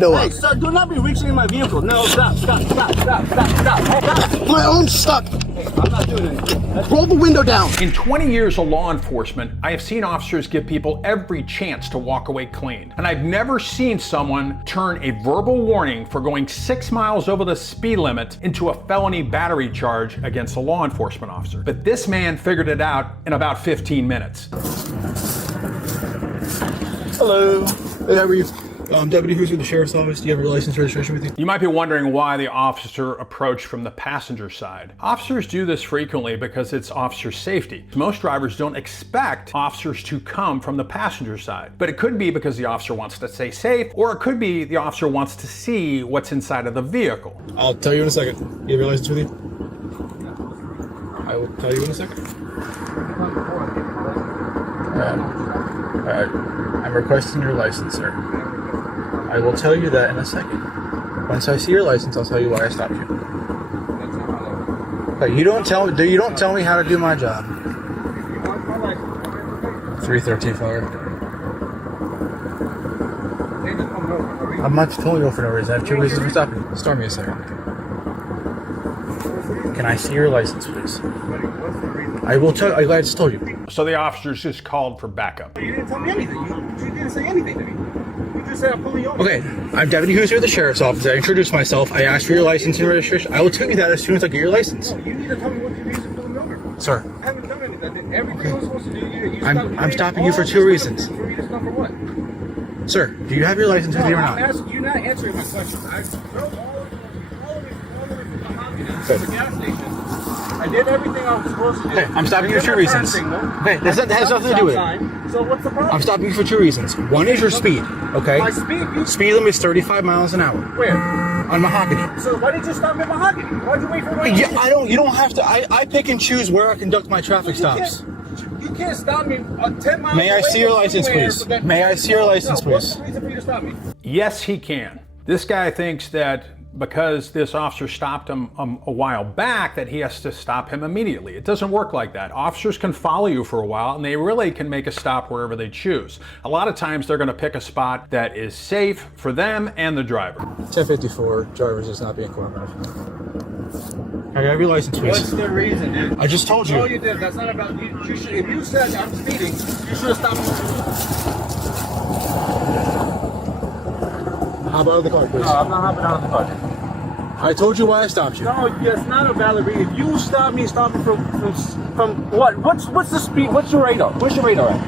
Hey, sir, do not be reaching in my vehicle. No, stop. Hey, stop. My arm's stuck. Hey, I'm not doing anything. Roll the window down. In 20 years of law enforcement, I have seen officers give people every chance to walk away clean. And I've never seen someone turn a verbal warning for going 6 miles over the speed limit into a felony battery charge against a law enforcement officer. But this man figured it out in about 15 minutes. Hello. Hey, how are you? Deputy who's with the Sheriff's Office. Do you have your license registration with you? You might be wondering why the officer approached from the passenger side. Officers do this frequently because it's officer safety. Most drivers don't expect officers to come from the passenger side, but it could be because the officer wants to stay safe, or it could be the officer wants to see what's inside of the vehicle. I'll tell you in a second. You have your license with you? I will tell you in a second. I'm requesting your license, sir. I will tell you that in a second. Once I see your license, I'll tell you why I stopped you. But you don't tell me how to do my job. 313 fire. I'm not pulling you over for no reason. I have 2 reasons for stopping you. Storm me a second. Can I see your license, please? I will tell you. I just told you. So the officers just called for backup. You didn't tell me anything. You didn't say anything to me. You just said I'm pulling you over. Okay, I'm Deputy Who's here at the Sheriff's Office. I introduced myself. I asked for your license and registration. I will tell you that as soon as I get your license. No, you need to tell me what your reason for pulling me over. Sir. I haven't done anything. I did everything I was supposed to do. I'm stopping you for 2 reasons. For me to stop for what? Sir, do you have your license with you or not? You're not answering my question. I drove all the way from the hobby to the gas station. I did everything I was supposed to do. Okay, I'm stopping you for 2 reasons. Okay, that has nothing to do with it. So what's the problem? I'm stopping you for 2 reasons. One is your speed, okay? My speed? Speed limit is 35 miles an hour. Where? On Mahogany. So why did you stop me at Mahogany? Why'd you wait for me? Yeah, you don't have to. I pick and choose where I conduct my traffic stops. You can't stop me 10 miles May I away see your from license, somewhere please? so that- May I see your license, No, what's please? the reason for you to stop me? Yes, he can. This guy thinks that because this officer stopped him a while back that he has to stop him immediately. It doesn't work like that. Officers can follow you for a while and they really can make a stop wherever they choose. A lot of times they're going to pick a spot that is safe for them and the driver. 1054, drivers is not being cooperative. I have your license, please. What's the reason, dude? I just told you. No, you did. That's not about you. If you said I'm speeding, you should have stopped me. Hop out of the car, please. No, I'm not hopping out of the car. I told you why I stopped you. No, that's not a valid reason. If you stop me from what? What's the speed? What's your radar? What's your radar at?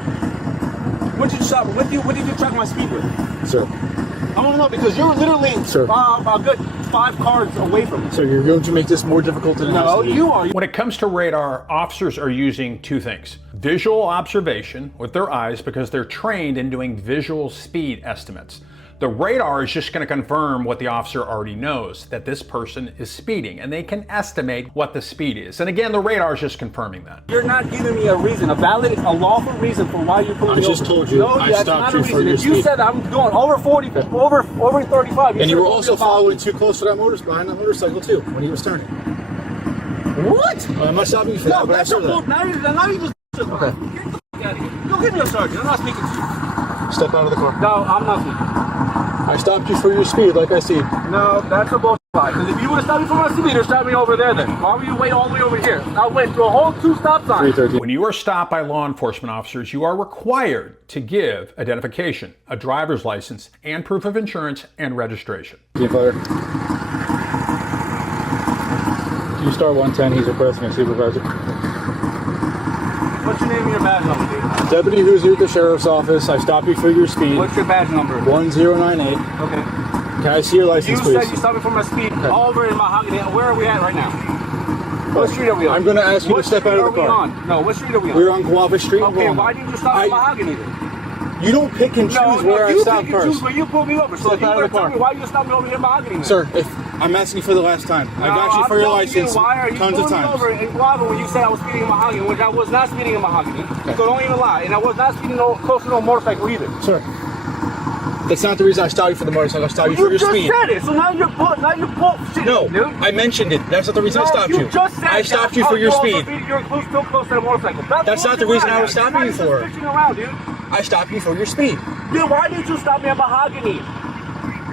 What did you stop? What did you track my speed with? Sir. I don't know because you're literally Sir. a good 5 cars away from me. So you're going to make this more difficult than it has No, to be. you are. When it comes to radar, officers are using 2 things. Visual observation with their eyes because they're trained in doing visual speed estimates. The radar is just going to confirm what the officer already knows, that this person is speeding, and they can estimate what the speed is. And again, the radar is just confiring that. You're not giving me a reason, a lawful reason for why you're pulling me over. I just told you I that's stopped not you a for reason. your If you speed. said I'm going over 40, over 35, And you were should've also told me following too close to that behind that motorcycle too, when he was turning. What? I'm not stopping you for that, but I that's saw a bull. that. Now you just. Okay. Get the fuck out of here. Go get me a sergeant. I'm not speaking to you. Step out of the car. No, I'm not speaking. I stopped you for your speed, like I said. No, that's a bullshit lie. Because if you would have stopped me for my speed, you'd stop me over there then. Why would you wait all the way over here? I went through a whole 2 stop signs. 313. When you are stopped by law enforcement officers, you are required to give identification, a driver's license, and proof of insurance and registration. Team Fire. You star 110, he's requesting a supervisor. What's your name and your badge number, dude? Deputy who's here at the Sheriff's Office. I stopped you for your speed. What's your badge number? 1098. Okay. Can I see your license, You please? said you stopped me for my speed over in Mahogany. Where are we at right now? What street are we on? I'm going to ask you to step out of the car. What street are we on? No, what street are we on? We're on Guava Street. Okay, why didn't you stop at Mahogany then? You don't pick and choose where I stop you first. where you pulled me over. So Step you out of better the car. tell me why you stopped me over here in Mahogany then. Sir, if I'm asking you for the last time. I've asked you for your license Why are you tons of pulling me times. over in Guava when you said I was speeding in Mahogany, which I was not speeding in Mahogany. So don't even lie. And I was not speeding close to no motorcycle either. Sir, that's not the reason I stopped you for the motorcycle. I stopped you for your speed. You just said it, so now you're bullshitting, No, dude. I mentioned it. That's not the reason I stopped you. Just said I stopped you for your speed. You're still close to the motorcycle. That's not the reason I was stopping you for. Around, dude. I stopped you for your speed. Then why didn't you stop me at Mahogany?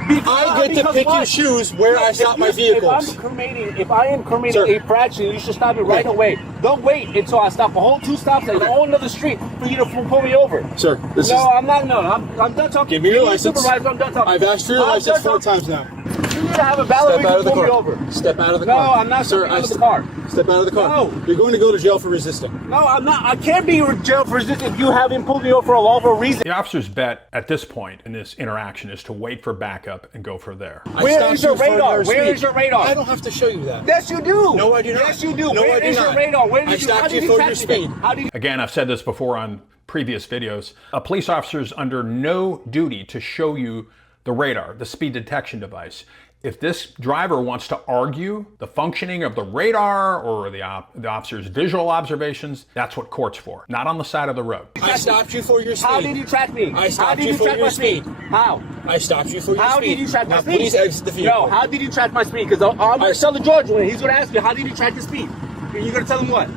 I get to pick and choose where I stop my vehicles. If I am committing a infraction, you should stop me right away. Don't wait until I stop a whole 2 stops at a whole another street for you to pull me over. Sir, I'm not. No, I'm done talking. Give me your license. Supervisor, I'm done talking. I've asked for your license 4 times now. You need to have a valid reason to pull me over. Step out of the car. No, I'm not stepping out of the car. Step out of the car. No. You're going to go to jail for resisting. No, I'm not. I can't be in jail for resisting if you haven't pulled me over for a lawful reason. The officer's bet at this point in this interaction is to wait for backup and go from there. Where is your radar? Where is your radar? I don't have to show you that. Yes, you do. No, I do not. Yes, you do. No, Where I do is not. your radar? Where did I stopped you for your speed. How did you? Again, I've said this before on previous videos. A police officer is under no duty to show you the radar, the speed detection device. If this driver wants to argue the functioning of the radar or the officer's visual observations, that's what court's for, not on the side of the road. I stopped you for your speed. How did you track me? I stopped you for your speed. How? I stopped you for your speed. How did you track my speed? Please exit the vehicle. No, how did you track my speed? Because I'm going to tell the George one. He's going to ask you, how did you track the speed? You're going to tell him what?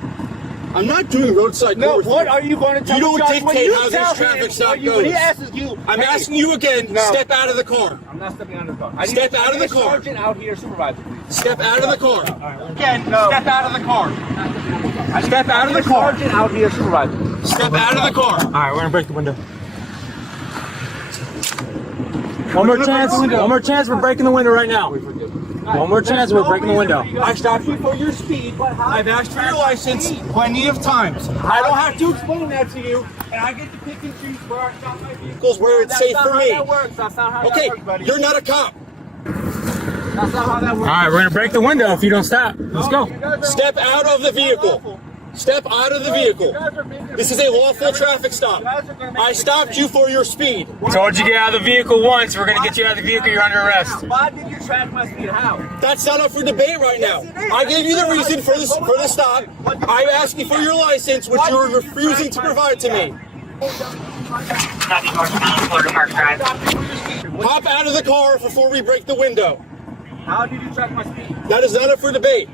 I'm not doing roadside No, court. what are you going to tell You the don't judge when dictate you how tell this traffic him, stop when goes. he asks you, I'm hey, asking you again, no. step out of the car. I'm not stepping out of the car. I Step out of the car. Sergeant out here, supervisor, please. Step out of the car. Again, no. Step out of the car. Step out of the car. Sergeant out here, supervisor. Step out of the car. All right, we're gonna break the window. One more chance. One more chance. We're breaking the window right now. One more chance. We're breaking the window. I stopped you for your speed. I've asked for your license plenty of times. I don't have to explain that to you, and I get to pick and choose where I stop my vehicles where it's safe for me. That works. That's not how Okay, that works, buddy. you're not a cop. That's not how that works. All right, we're gonna break the window if you don't stop. Let's go. Step out of the vehicle. Step out of the vehicle. This is a lawful traffic stop. I stopped you for your speed. Told you to get out of the vehicle once. We're gonna get you out of the vehicle. You're under arrest. Why did you track my speed? How? That's not up for debate right now. I gave you the reason for the stop. I'm asking for your license, which you're refusing to provide to me. Hop out of the car before we break the window. How did you track my speed? That is not up for debate.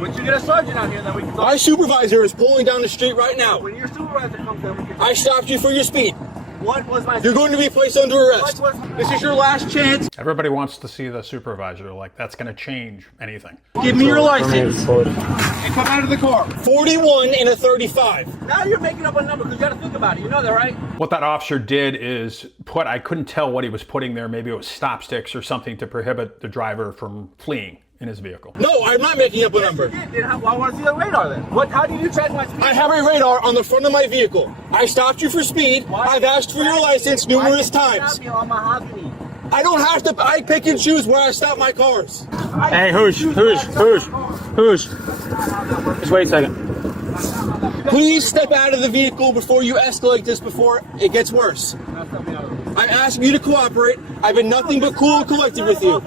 Once you get a sergeant out here, then we can talk. My supervisor is pulling down the street right now. When your supervisor comes in, we can talk. I stopped you for your speed. What was my You're going to be placed under arrest. What was- This is your last chance. Everybody wants to see the supervisor, like that's going to change anything. Give me your license. And come out of the car. 41 and a 35. Now you're making up a number because you got to think about it. You know that, right? What that officer did is I couldn't tell what he was putting there. Maybe it was stop sticks or something to prohibit the driver from fleeing in his vehicle. No, I'm not making up a number. Then I want to see the radar then. How did you track my speed? I have a radar on the front of my vehicle. I stopped you for speed. I've asked for your license numerous times. I don't have to. I pick and choose where I stop my cars. Hey, whoosh. Just wait a second. Please step out of the vehicle before you escalate this before it gets worse. I'm asking you to cooperate. I've been nothing but cool and collected with you.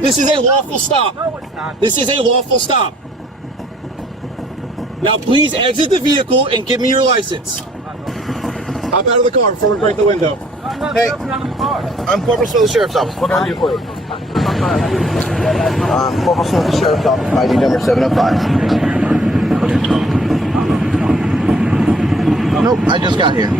This is a lawful stop. No, it's not. This is a lawful stop. Now please exit the vehicle and give me your license. Hop out of the car before we break the window. Hey, I'm Corporal Smith of the Sheriff's Office. What can I do for you? Corporal Smith of the Sheriff's Office, ID number 705. Nope, I just got here.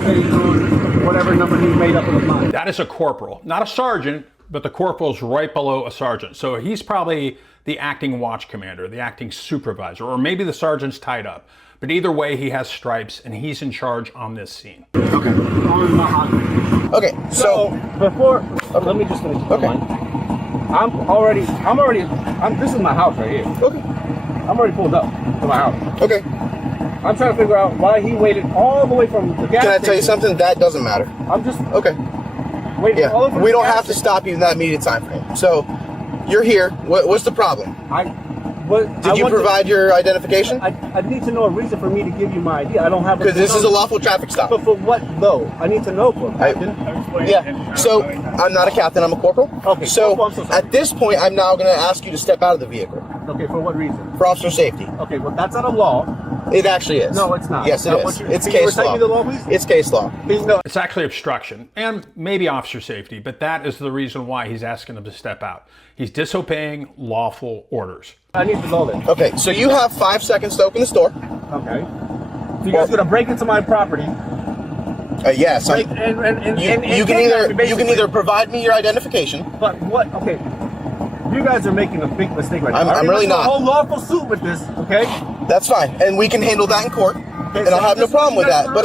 Whatever number he made up in his mind. That is a corporal, not a sergeant, but the corporal's right below a sergeant. So he's probably the acting watch commander, the acting supervisor, or maybe the sergeant's tied up. But either way, he has stripes and he's in charge on this scene. Okay, so before, let me just finish. Okay. This is my house right here. Okay. I'm already pulled up to my house. Okay. I'm trying to figure out why he waited all the way from the gas Can I tell you station. something? That doesn't matter. I'm just Okay. waiting all the way Yeah. from We the don't gas have to station. stop you in that immediate time frame. So, you're here. What's the problem? Did you provide your identification? I need to know a reason for me to give you my ID. I don't have. Because this is a lawful traffic stop. But for what though? I need to know for. Yeah. So I'm not a captain. I'm a corporal. Okay, So corporal, I'm so sorry. at this point, I'm now going to ask you to step out of the vehicle Okay, for what reason? for officer safety. Okay, well that's not a law. It actually is. No, it's not. Yes, it Now, is. what you- It's can you case recite law. me the law, please? It's case law. Please no. It's actually obstruction and maybe officer safety, but that is the reason why he's asking them to step out. He's disobeying lawful orders. I need to know that. Okay, so you have 5 seconds to open this door. Okay. So you guys are gonna break into my property. Yes. Break, you can either provide me your identification. But what? Okay. You guys are making a big mistake right now. I'm really not. A whole lawful suit with this, okay? That's fine, and we can handle that in court, and I'll have no problem with that. But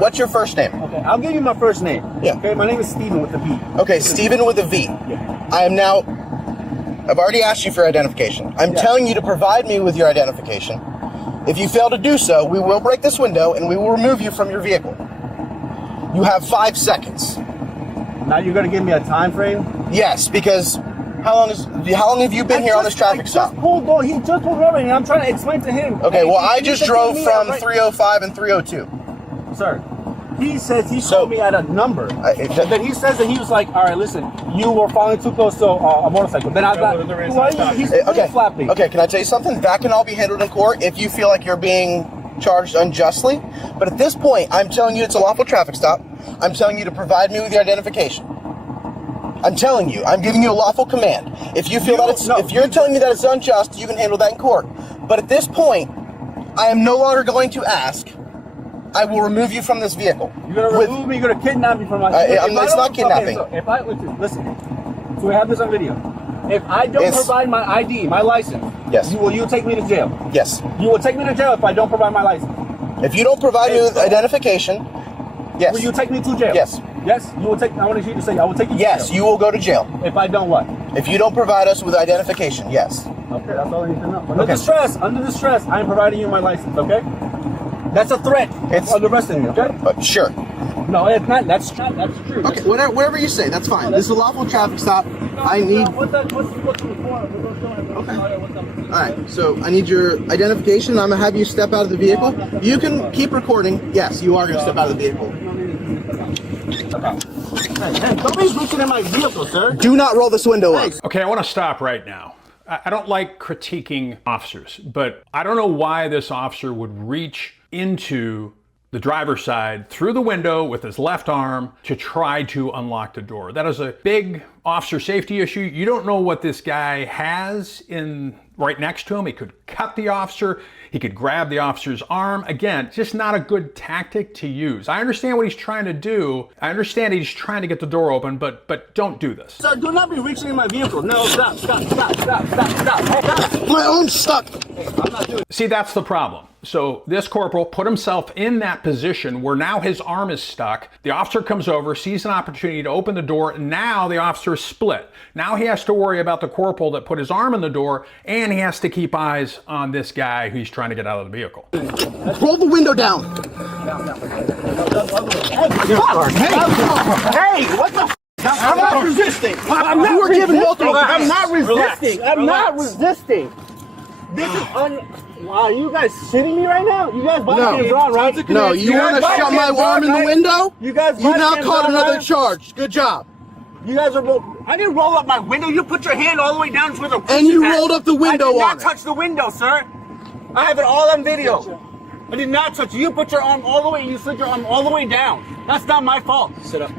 what's your first name? Okay, I'll give you my first name. Yeah. Okay, my name is Steven with a V. Okay, Steven with a V. Yeah. I've already asked you for identification. I'm telling you to provide me with your identification. If you fail to do so, we will break this window and we will remove you from your vehicle. You have 5 seconds. Now you're gonna give me a time frame? Yes, because how long have you been here on this traffic stop? He just pulled over, and I'm trying to explain to him. Okay, well, I just drove from 305 and 302. Sir, he says he told me at a number. Then he says that he was like, all right, listen, you were following too close to a motorcycle. Then I got, he's flapping. Okay, can I tell you something? That can all be handled in court if you feel like you're being charged unjustly. But at this point, I'm telling you it's a lawful traffic stop. I'm telling you to provide me with your identification. I'm telling you, I'm giving you a lawful command. If you feel if you're telling me that it's unjust, you can handle that in court. But at this point, I am no longer going to ask. I will remove you from this vehicle. You're gonna remove me. You're gonna kidnap me from my. It's not kidnapping. Okay, so if I listen, so we have this on video. If I don't provide my ID, my license, yes, will you take me to jail? Yes, you will take me to jail if I don't provide my license. If you don't provide me with identification, yes. Will you take me to jail? Yes. Yes, you will take. I want you to say I will take you. Yes, to jail. you will go to jail. If I don't what? If you don't provide us with identification, yes. Okay, that's all I need to know. Under the stress, I am providing you my license. Okay. That's a threat. It's arresting me. Okay. Sure. No, it's not. That's true. Okay, whatever you say, that's fine. This is a lawful traffic stop. I need. Okay. All right. So I need your identification. I'm gonna have you step out of the vehicle. You can keep recording. Yes, you are gonna step out of the vehicle. Don't be reaching in my vehicle, sir. Do not roll this window up. Okay, I want to stop right now. I don't like critiquing officers, but I don't know why this officer would reach into the driver's side through the window with his left arm to try to unlock the door. That is a big officer safety issue. You don't know what this guy has right next to him. He could cut the officer. He could grab the officer's arm. Again, just not a good tactic to use. I understand what he's trying to do. I understand he's trying to get the door open, but don't do this. Sir, do not be reaching in my vehicle. No, stop. My arm's stuck. I'm not doing it. See, that's the problem. So this corporal put himself in that position where now his arm is stuck. The officer comes over, sees an opportunity to open the door. Now the officer is split. Now he has to worry about the corporal that put his arm in the door, and he has to keep eyes on this guy who's trying to get out of the vehicle. Roll the window down. Hey, what the? I'm not resisting. I'm not resisting. This is Wow, you guys shitting me right now? You guys body cams on, right? No, you want to shut my arm in the window? You guys now caught another charge. Good job. You guys are. I didn't roll up my window. You put your hand all the way down to the. And you rolled up the window on it. I did not touch the window, sir. I have it all on video. I did not touch it. You put your arm all the way. You slid your arm all the way down. That's not my fault. Sit up.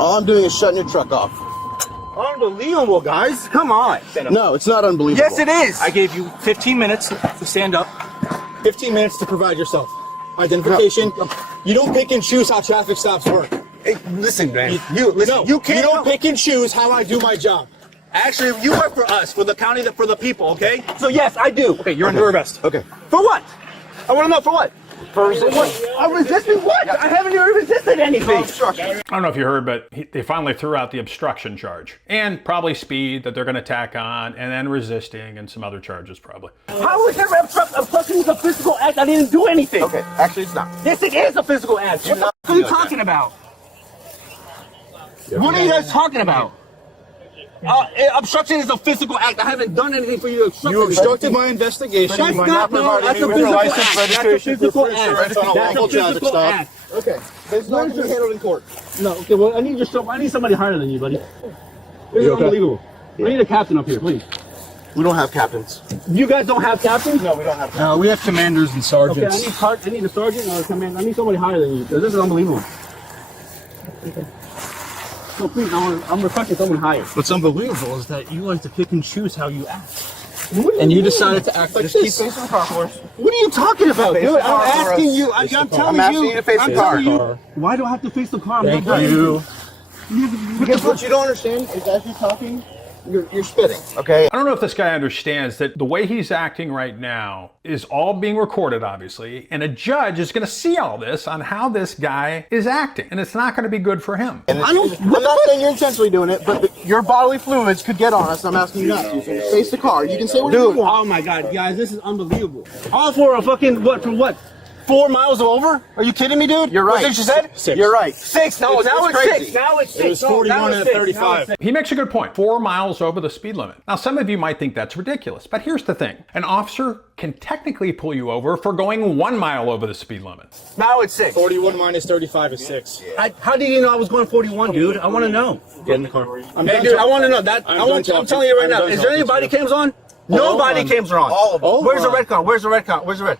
All I'm doing is shutting your truck off. Unbelievable, guys. Come on. No, it's not unbelievable. Yes, it is. I gave you 15 minutes to stand up. 15 minutes to provide yourself identification. You don't pick and choose how traffic stops work. Hey, listen, man. You listen. You don't pick and choose how I do my job. Actually, you work for us, for the county, for the people, okay? So yes, I do. Okay, you're under arrest. Okay. For what? I want to know for what? For what? I'm resisting what? I haven't even resisted anything. I don't know if you heard, but they finally threw out the obstruction charge. And probably speed that they're going to tack on, and then resisting, and some other charges probably. How is that obstruction is a physical act? I didn't do anything. Okay, actually it's not. Yes, it is a physical act. What the fuck are you talking about? What are you guys talking about? Obstruction is a physical act. I haven't done anything for you to obstruct. You obstructed my investigation. That's not, no, that's a physical act. That's a physical act. That's a physical act. Okay. It's not to be handled in court. No, okay, well, I need somebody higher than you, buddy. This is unbelievable. I need a captain up here, please. We don't have captains. You guys don't have captains? No, we don't have captains. We have commanders and sergeants. Okay, I need a sergeant or a commander. I need somebody higher than you. This is unbelievable. Okay. No, please, I'm requesting someone higher. What's unbelievable is that you like to pick and choose how you act. and you decided to act like Just keep this. facing the car for us. What are you talking about, Face dude? the car I'm for asking us. you. I'm telling asking you to face the car. Why do I have to face the car? Thank you. Because what you don't understand is as you're talking, you're spitting. Okay. I don't know if this guy understands that the way he's acting right now is all being recorded, obviously, and a judge is going to see all this on how this guy is acting, and it's not going to be good for him. I'm not saying you're intentionally doing it, but your bodily fluids could get on us. And I'm asking you not to. So just face the car. You can say whatever you want. Oh my God, guys, this is unbelievable. All for a fucking what? For what? 4 miles over? Are you kidding me, dude? You're right. What you said? 6. You're right. 6. No, now it's crazy. 6. Now it's 6. It was 41 and 35. He makes a good point. 4 miles over the speed limit. Now, some of you might think that's ridiculous, but here's the thing. An officer can technically pull you over for going 1 mile over the speed limit. Now it's 6. 41 minus 35 is 6. How did you know I was going 41, dude? I want to know. Get in the car. Hey, dude, I want to know that. I'm telling you right now. Is there any body cams on? No body cams are on. All of them. Where's the red car? Where's the red car? Where's the red?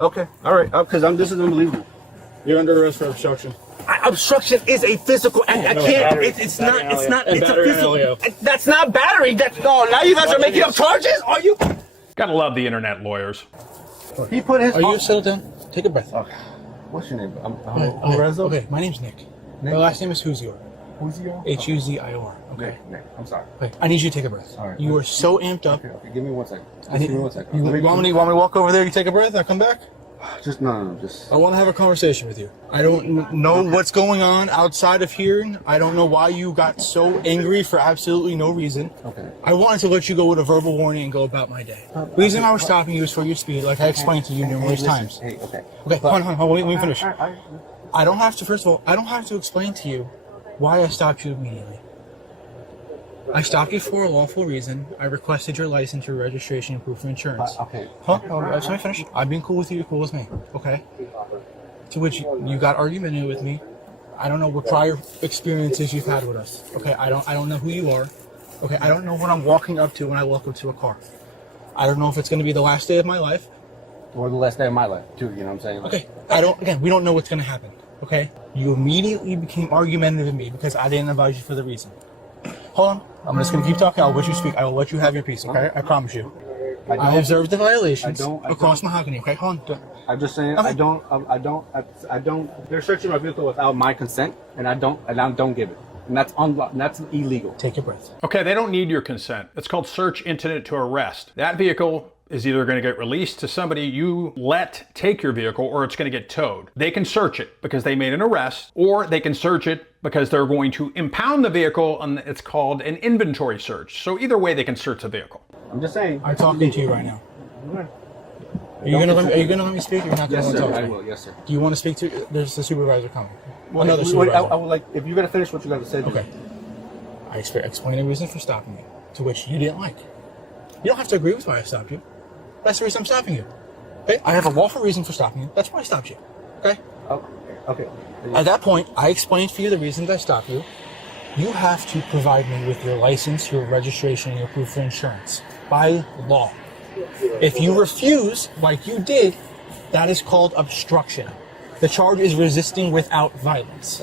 Okay, all right. Because this is unbelievable. You're under arrest for obstruction. Obstruction is a physical act. I can't. It's not. It's not. It's a physical. That's not battery. That's no. Now you guys are making up charges. Are you? Gotta love the internet lawyers. He put his. Are you settled down? Take a breath. Okay. What's your name? Okay, my name's Nick. My last name is Huzior. Huzior? Huzior. Okay. Nick. I'm sorry. Okay. I need you to take a breath. All right. You are so amped up. Okay. Give me 1 second. I need, Give me 1 second. you want me to walk over there? You take a breath. I come back. Just no. Just. I want to have a conversation with you. I don't know what's going on outside of here. I don't know why you got so angry for absolutely no reason. Okay. I wanted to let you go with a verbal warning and go about my day. The reason I was stopping you is for your speed, like I explained to you numerous times. Hey. Okay. Okay, hold on, let me finish. I don't have to, first of all, I don't have to explain to you why I stopped you immediately. I stopped you for a lawful reason. I requested your license, your registration, and proof of insurance. Okay. Huh? Let me finish. I've been cool with you, you're cool with me. Okay? To which you got argumentative with me. I don't know what prior experiences you've had with us. Okay? I don't know who you are. Okay? I don't know what I'm walking up to when I walk up to a car. I don't know if it's going to be the last day of my life. Or the last day of my life, too. You know what I'm saying? Okay. We don't know what's going to happen. Okay? You immediately became argumentative with me because I didn't advise you for the reason. Hold on. I'm just going to keep talking. I'll let you speak. I will let you have your piece, okay? I promise you. I observed the violations across Mahogany, okay? Hold on. I'm just saying, Okay. I don't. They're searching my vehicle without my consent, and I don't give it, and that's illegal. Take your breath. Okay, they don't need your consent. It's called search incident to arrest. That vehicle is either going to get released to somebody you let take your vehicle, or it's going to get towed. They can search it because they made an arrest, or they can search it because they're going to impound the vehicle, and it's called an inventory search. So either way, they can search the vehicle. I'm just saying. I'm talking to you right now. Are you gonna let me speak? Or you're not gonna Yes, let me sir. talk I to me? will. Yes, sir. Do you want to speak to? There's the supervisor coming. Well, Another I supervisor. would like if you're gonna finish what you got to say. Okay. I explained the reason for stopping you, to which you didn't like. You don't have to agree with why I stopped you. That's the reason I'm stopping you. Okay? I have a lawful reason for stopping you. That's why I stopped you. Okay? Okay. At that point, I explained for you the reasons I stopped you. You have to provide me with your license, your registration, and your proof of insurance. By law. If you refuse, like you did, that is called obstruction. The charge is resisting without violence.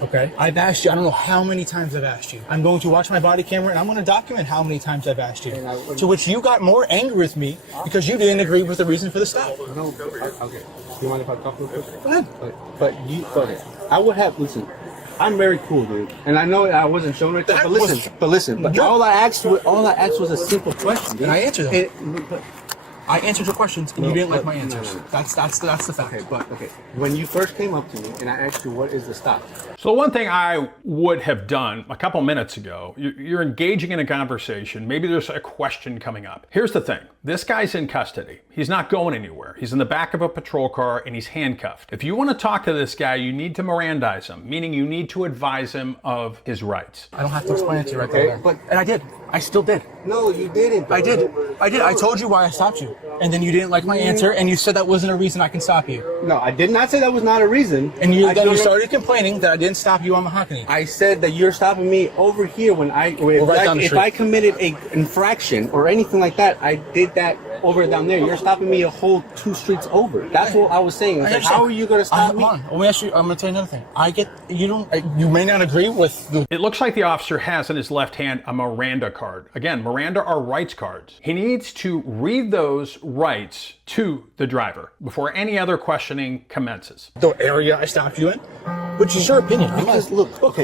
Okay? I've asked you, I don't know how many times I've asked you. I'm going to watch my body camera and I'm going to document how many times I've asked you. To which you got more angry with me because you didn't agree with the reason for the stop. No. Okay. Do you mind if I talk real quick? Go ahead. Okay. I would have listen. I'm very cool, dude, and I know I wasn't shown right there. But listen. All I asked was a simple question, dude. And I answered them. I answered your questions and you didn't like my answers. No. That's the fact. Okay. When you first came up to me and I asked you what is the stop, So one thing I would have done a couple minutes ago, you're engaging in a conversation, maybe there's a question coming up. Here's the thing, this guy's in custody. He's not going anywhere. He's in the back of a patrol car and he's handcuffed. If you want to talk to this guy, you need to Mirandize him, meaning you need to advise him of his rights. I don't have to explain it to you right there. And I did. I still did. no, you didn't. I did. I told you why I stopped you. And then you didn't like my answer and you said that wasn't a reason I can stop you. No, I did not say that was not a reason. And then you started complaining that I didn't stop you on Mahogany. I said that you're stopping me over here when right down the if street. I committed a infraction or anything like that, I did that over down there. You're stopping me a whole 2 streets over. That's what I was saying. It's like, how are you going to stop me? Hold on. Let me ask you. I'm going to tell you another thing. You may not agree with the. It looks like the officer has in his left hand a Miranda card. Again, Miranda are rights cards. He needs to read those rights to the driver before any other questioning commences. The area I stopped you in, which is your opinion. Because look, okay,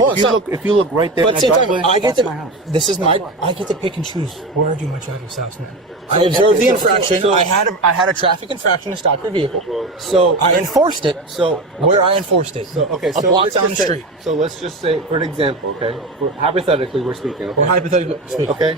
if you look right there, but at the same time, I get that's my house. I get to pick and choose where I do my traffic stops now. I observed the infraction. I had a traffic infraction to stop your vehicle. So I enforced it. So where I enforced it. So okay, a so block let's down the just say, street. so let's just say, for an example, okay, hypothetically we're speaking. Okay? Or hypothetically speaking. Okay.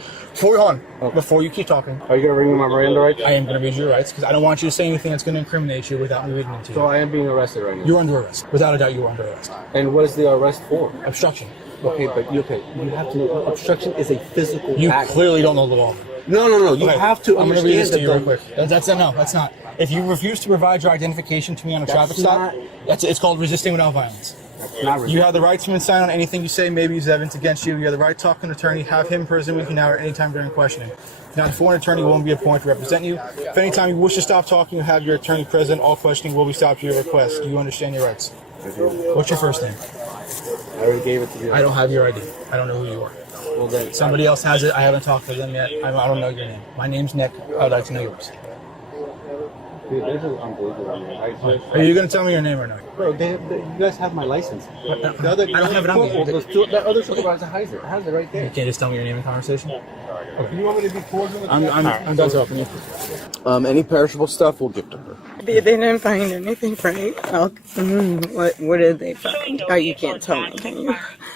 Before you keep talking, Are you gonna read me my Miranda rights? I am going to read your rights because I don't want you to say anything that's going to incriminate you without me reading it to you. So I am being arrested right now. You're under arrest. Without a doubt, you are under arrest. And what is the arrest for? Obstruction. Okay, but you have to know obstruction is a physical You act. clearly don't know the law. No. You have to I'm going to understand read this to you real that. quick. That's not. If you refuse to provide your identification to me on a traffic stop, it's called resisting without violence. You have the right to sign on anything you say may be used as evidence against you. You have the right to talk to an attorney, have him present with you now or any time during questioning. Now, before an attorney will be appointed to represent you. If any time you wish to stop talking, you have your attorney present. All questioning will be stopped at your request. Do you understand your rights? What's your first name? I already gave it to you. I don't have your ID. I don't know who you are. Well, then, Somebody else has it. I haven't talked to them yet. I don't know your name. My name's Nick. I'd like to know yours. dude, this is unbelievable. Are you going to tell me your name or no? Bro, you guys have my license. I don't have it on me. The other supervisor has it right there. You can't just tell me your name in conversation? You want me to be cordial with you? I'm done talking to you. Any perishable stuff, we'll give to her. They didn't find anything, right? What did they find? Oh, you can't tell me, can you?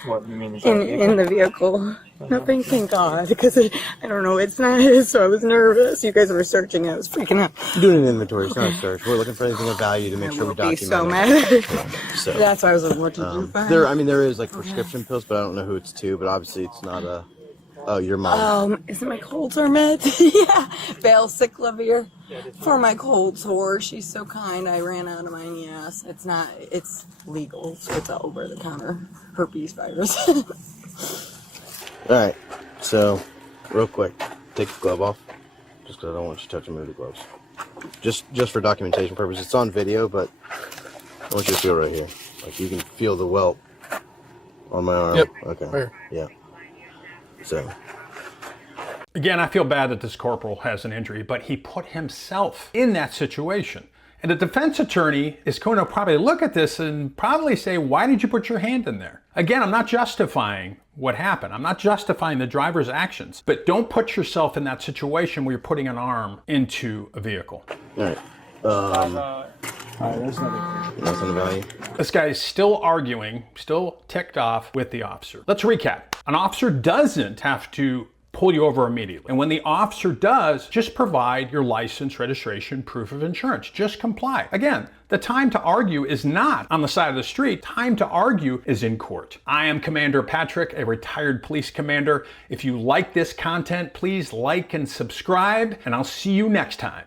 What you mean? In the vehicle. Nothing, thank God, because I don't know, it's not his, so I was nervous. You guys were searching, I was freaking out. Doing an inventory, it's not a search. We're looking for anything of value to make sure we I'll be document so it. mad. So, That's why I was like, what did you find? there is like prescription pills, but I don't know who it's to. But obviously, it's not a. Oh, your mom. Is it my cold sore meds? Yeah, Valciclovir for my cold sore. She's so kind. I ran out of mine. Yes, it's legal, so it's an over-the-counter herpes virus. All right. So, real quick, take the glove off, just because I don't want you touching me with the gloves. Just for documentation purposes. It's on video, but I want you to feel right here. Like you can feel the welt on my arm. Yep. Okay. Where? Yeah. So. Again, I feel bad that this corporal has an injury, but he put himself in that situation. And the defense attorney is going to probably look at this and probably say, why did you put your hand in there? Again, I'm not justifying what happened. I'm not justifying the driver's actions, but don't put yourself in that situation where you're putting an arm into a vehicle. All right. There's nothing. Nothing of value. This guy is still arguing, still ticked off with the officer. Let's recap. An officer doesn't have to pull you over immediately. And when the officer does, just provide your license, registration, proof of insurance. Just comply. Again, the time to argue is not on the side of the street. Time to argue is in court. I am Commander Patrick, a retired police commander. If you like this content, please like and subscribe, and I'll see you next time.